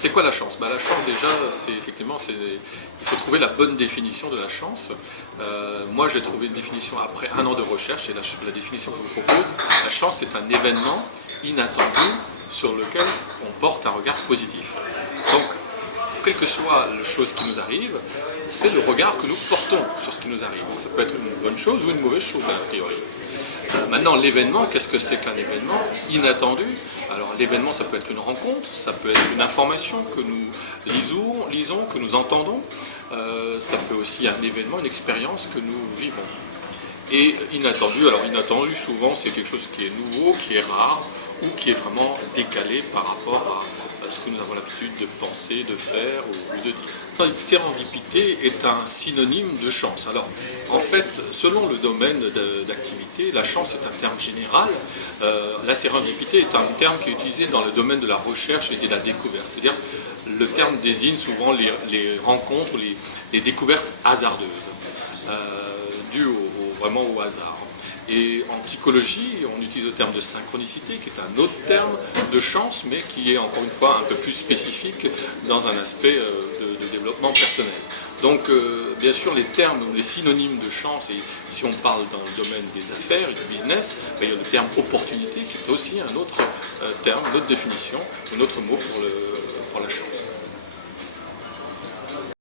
C'est quoi la chance? La chance déjà, il faut trouver la bonne définition de la chance. Moi j'ai trouvé une définition après un an de recherche et la définition que je vous propose. La chance c'est un événement inattendu sur lequel on porte un regard positif. Donc, quelle que soit la chose qui nous arrive, c'est le regard que nous portons sur ce qui nous arrive. Donc, ça peut être une bonne chose ou une mauvaise chose a priori. Maintenant, l'événement, qu'est-ce que c'est qu'un événement inattendu? Alors, l'événement, ça peut être une rencontre, ça peut être une information que nous lisons, que nous entendons. Ça peut aussi être un événement, une expérience que nous vivons. Et inattendu, alors inattendu, souvent, c'est quelque chose qui est nouveau, qui est rare, ou qui est vraiment décalé par rapport à ce que nous avons l'habitude de penser, de faire ou de dire. La sérendipité est un synonyme de chance. Alors, en fait, selon le domaine d'activité, la chance est un terme général. La sérendipité est un terme qui est utilisé dans le domaine de la recherche et de la découverte. C'est-à-dire, le terme désigne souvent les rencontres, les découvertes hasardeuses, dues vraiment au hasard. Et en psychologie, on utilise le terme de synchronicité, qui est un autre terme de chance, mais qui est encore une fois un peu plus spécifique dans un aspect de développement personnel. Donc, bien sûr, les termes, les synonymes de chance, et si on parle dans le domaine des affaires et du business, il y a le terme opportunité, qui est aussi un autre terme, une autre définition, un autre mot pour la chance.